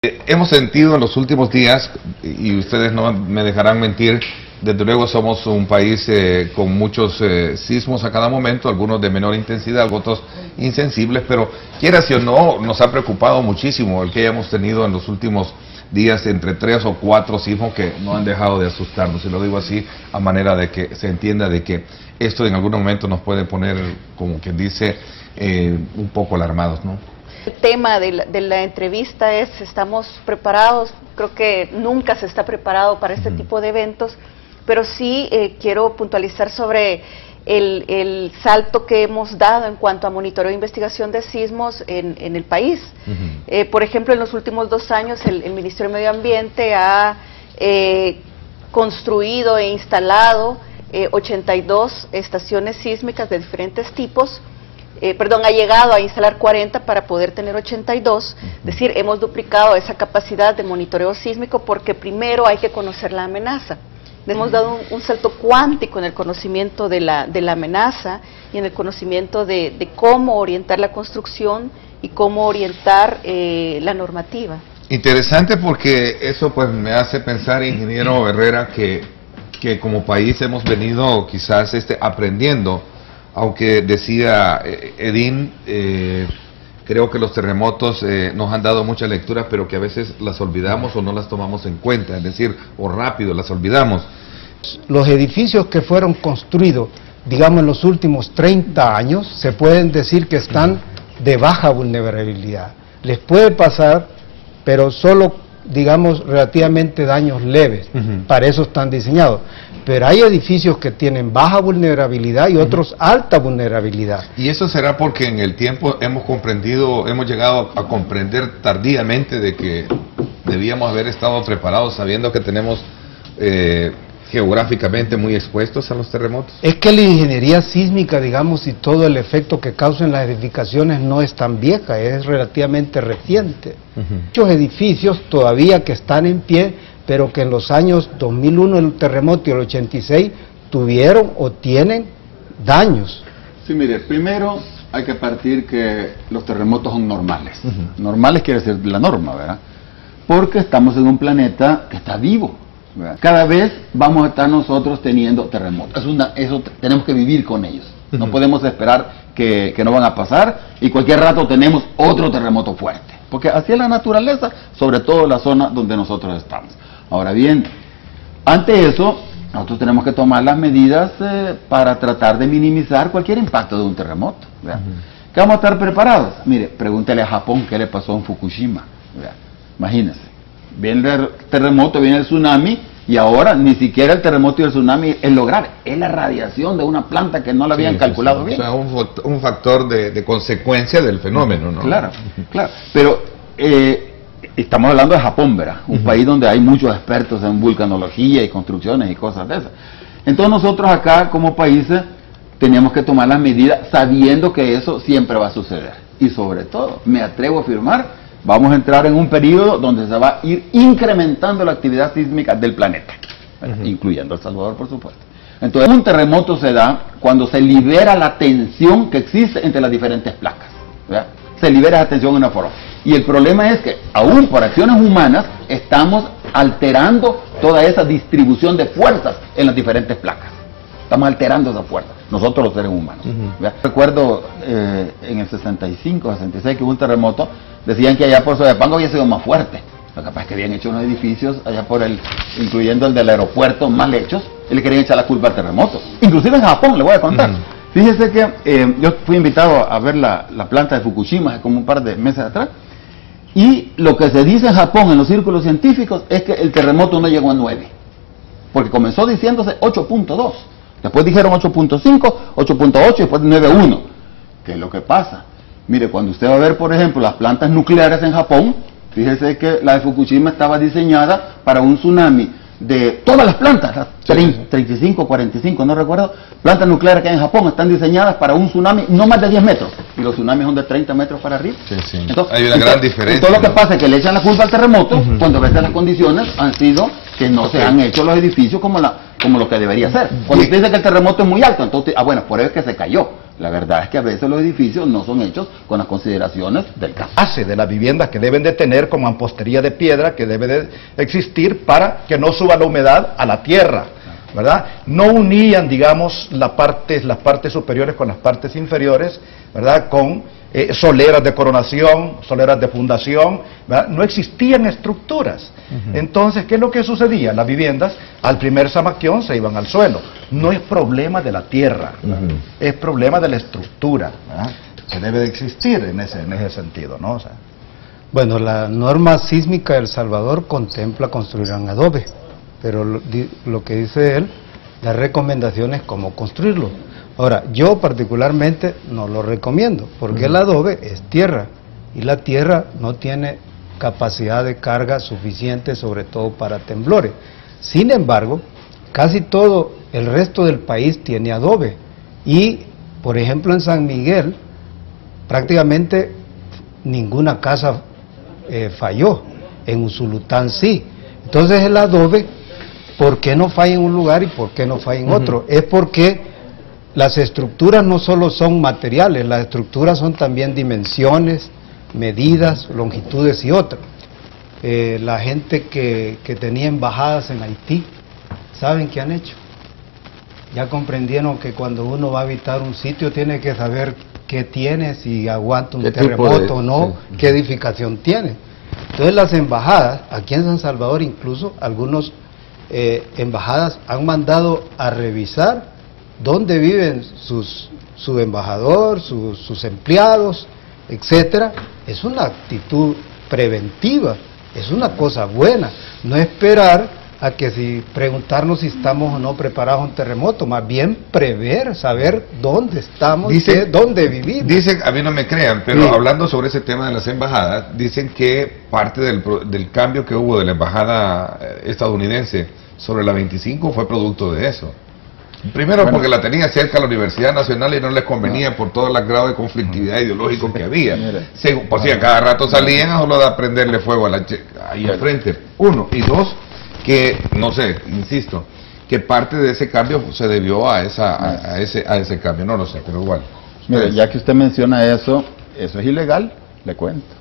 Hemos sentido en los últimos días, y ustedes no me dejarán mentir, desde luego somos un país con muchos sismos a cada momento, algunos de menor intensidad, otros insensibles, pero quiera si o no, nos ha preocupado muchísimo el que hayamos tenido en los últimos días entre 3 o 4 sismos que no han dejado de asustarnos, y lo digo así a manera de que se entienda de que esto en algún momento nos puede poner, como quien dice, un poco alarmados, ¿no? El tema de la entrevista es, ¿estamos preparados? Creo que nunca se está preparado para este tipo de eventos, pero sí quiero puntualizar sobre el salto que hemos dado en cuanto a monitoreo e investigación de sismos en el país. Por ejemplo, en los últimos 2 años el Ministerio de Medio Ambiente ha construido e instalado 82 estaciones sísmicas de diferentes tipos. Ha llegado a instalar 40 para poder tener 82, es decir, hemos duplicado esa capacidad de monitoreo sísmico porque primero hay que conocer la amenaza. Hemos dado un salto cuántico en el conocimiento de la amenaza y en el conocimiento de cómo orientar la construcción y cómo orientar la normativa. Interesante, porque eso pues me hace pensar, ingeniero Herrera, que como país hemos venido quizás aprendiendo. Aunque decía Edín, creo que los terremotos nos han dado mucha lectura, pero que a veces las olvidamos o no las tomamos en cuenta, es decir, o rápido las olvidamos. Los edificios que fueron construidos, digamos, en los últimos 30 años, se pueden decir que están de baja vulnerabilidad. Les puede pasar, pero solo, digamos, relativamente daños leves. Para eso están diseñados. Pero hay edificios que tienen baja vulnerabilidad y otros alta vulnerabilidad. Y eso será porque en el tiempo hemos llegado a comprender tardíamente de que debíamos haber estado preparados, sabiendo que tenemos geográficamente muy expuestos a los terremotos. Es que la ingeniería sísmica, digamos, y todo el efecto que causan las edificaciones no es tan vieja, es relativamente reciente. Muchos edificios todavía que están en pie, pero que en los años 2001, el terremoto, y el 86, tuvieron o tienen daños. Sí, mire, primero hay que partir que los terremotos son normales. Normales quiere decir la norma, ¿verdad? Porque estamos en un planeta que está vivo, ¿verdad? Cada vez vamos a estar nosotros teniendo terremotos. Eso tenemos que vivir con ellos. No podemos esperar que no van a pasar y cualquier rato tenemos otro terremoto fuerte. Porque así es la naturaleza, sobre todo en la zona donde nosotros estamos. Ahora bien, ante eso, nosotros tenemos que tomar las medidas para tratar de minimizar cualquier impacto de un terremoto, ¿verdad? ¿Que vamos a estar preparados? Mire, pregúntele a Japón qué le pasó en Fukushima, ¿verdad? Imagínense, viene el terremoto, viene el tsunami, y ahora ni siquiera el terremoto y el tsunami es lo grave, es la radiación de una planta que no la habían calculado bien. O sea, un factor de consecuencia del fenómeno, ¿no? Claro, claro, pero estamos hablando de Japón, ¿verdad? Un país donde hay muchos expertos en vulcanología y construcciones y cosas de esas. Entonces nosotros acá como países teníamos que tomar las medidas sabiendo que eso siempre va a suceder. Y sobre todo, me atrevo a afirmar, vamos a entrar en un periodo donde se va a ir incrementando la actividad sísmica del planeta, incluyendo El Salvador, por supuesto. Entonces, un terremoto se da cuando se libera la tensión que existe entre las diferentes placas, ¿verdad? Se libera esa tensión en una forma. Y el problema es que, aún por acciones humanas, estamos alterando toda esa distribución de fuerzas en las diferentes placas. Estamos alterando esa fuerza, nosotros los seres humanos. Recuerdo en el 65, 66, que hubo un terremoto, decían que allá por Soyapango había sido más fuerte. Lo que pasa es que habían hecho unos edificios allá incluyendo el del aeropuerto, mal hechos, y le querían echar la culpa al terremoto. Inclusive en Japón, le voy a contar. Fíjese que yo fui invitado a ver la planta de Fukushima hace como un par de meses atrás, y lo que se dice en Japón, en los círculos científicos, es que el terremoto no llegó a 9, porque comenzó diciéndose 8.2, después dijeron 8.5, 8.8 y después 9.1. ¿Qué es lo que pasa? Mire, cuando usted va a ver, por ejemplo, las plantas nucleares en Japón, fíjese que la de Fukushima estaba diseñada para un tsunami de todas las plantas, las 35, 45, no recuerdo, plantas nucleares que hay en Japón están diseñadas para un tsunami no más de 10 metros, y los tsunamis son de 30 metros para arriba. Entonces, hay una gran diferencia. Todo lo que pasa es que le echan la culpa al terremoto, cuando a veces las condiciones han sido que no se han hecho los edificios como lo que debería ser. Cuando usted dice que el terremoto es muy alto, entonces, bueno, por eso es que se cayó. La verdad es que a veces los edificios no son hechos con las consideraciones del caso. Base de las viviendas que deben de tener con mampostería de piedra que debe de existir para que no suba la humedad a la tierra, ¿verdad? No unían, digamos, las partes superiores con las partes inferiores, ¿verdad? Con soleras de coronación, soleras de fundación, ¿verdad? No existían estructuras. Entonces, ¿qué es lo que sucedía? Las viviendas, al primer zamaquión, se iban al suelo. No es problema de la tierra, es problema de la estructura, ¿verdad? Que debe de existir en ese sentido, ¿no? O sea, bueno, la norma sísmica de El Salvador contempla construir en adobe, pero lo que dice él, las recomendaciones cómo construirlo. Ahora, yo particularmente no lo recomiendo, porque el adobe es tierra, y la tierra no tiene capacidad de carga suficiente, sobre todo para temblores. Sin embargo, casi todo el resto del país tiene adobe, y, por ejemplo, en San Miguel, prácticamente ninguna casa falló, en Usulután sí. Entonces el adobe, ¿por qué no falla en un lugar y por qué no falla en otro? Es porque las estructuras no solo son materiales, las estructuras son también dimensiones, medidas, longitudes y otras. La gente que tenía embajadas en Haití, ¿saben qué han hecho? Ya comprendieron que cuando uno va a habitar un sitio tiene que saber qué tiene, si aguanta un terremoto o no, qué edificación tiene. Entonces las embajadas, aquí en San Salvador incluso, algunos embajadas han mandado a revisar dónde viven su embajador, sus empleados, etcétera. Es una actitud preventiva, es una cosa buena, no esperar a que si preguntarnos si estamos o no preparados a un terremoto, más bien prever, saber dónde estamos, dónde vivimos. Dicen, a mí no me crean, pero hablando sobre ese tema de las embajadas, dicen que parte del cambio que hubo de la embajada estadounidense sobre la 25 fue producto de eso. Primero porque la tenía cerca la Universidad Nacional y no les convenía por todo el grado de conflictividad ideológico que había. Pues sí, a cada rato salían a solo de prenderle fuego ahí al frente. Uno. Y dos, que, no sé, insisto, que parte de ese cambio se debió a ese cambio. No lo sé, pero igual. Mire, ya que usted menciona eso es ilegal, le cuento.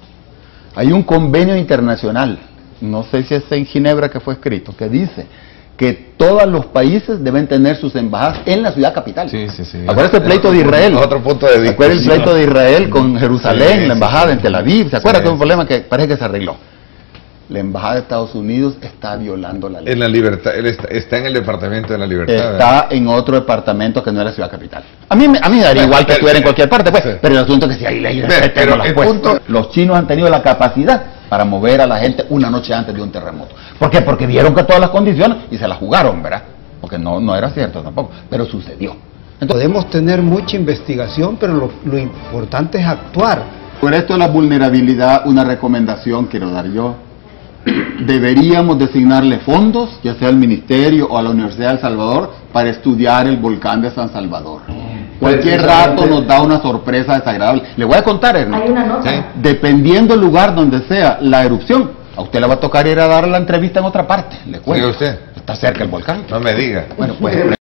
Hay un convenio internacional, no sé si es en Ginebra que fue escrito, que dice que todos los países deben tener sus embajadas en la ciudad capital. Sí. Acuérdate el pleito de Israel. Otro punto de vista. Acuérdate el pleito de Israel con Jerusalén, la embajada en Tel Aviv. ¿Se acuerda que es un problema que parece que se arregló? La embajada de Estados Unidos está violando la ley. En la libertad, él está en el departamento de la libertad. Está en otro departamento que no es la ciudad capital. A mí me daría igual que estuviera en cualquier parte, pues. Pero el asunto es que si hay leyes, pero el punto, los chinos han tenido la capacidad para mover a la gente una noche antes de un terremoto. ¿Por qué? Porque vieron que todas las condiciones y se las jugaron, ¿verdad? Porque no era cierto tampoco, pero sucedió. Entonces, podemos tener mucha investigación, pero lo importante es actuar. Por esto de la vulnerabilidad, una recomendación quiero dar yo. Deberíamos designarle fondos, ya sea al Ministerio o a la Universidad de El Salvador, para estudiar el volcán de San Salvador. Cualquier rato nos da una sorpresa desagradable. Le voy a contar, Ernesto. Hay una nota. ¿Sí? Dependiendo del lugar donde sea la erupción, a usted le va a tocar ir a dar la entrevista en otra parte. Le cuento. ¿Sí, usted? Está cerca el volcán. No me diga. Bueno, pues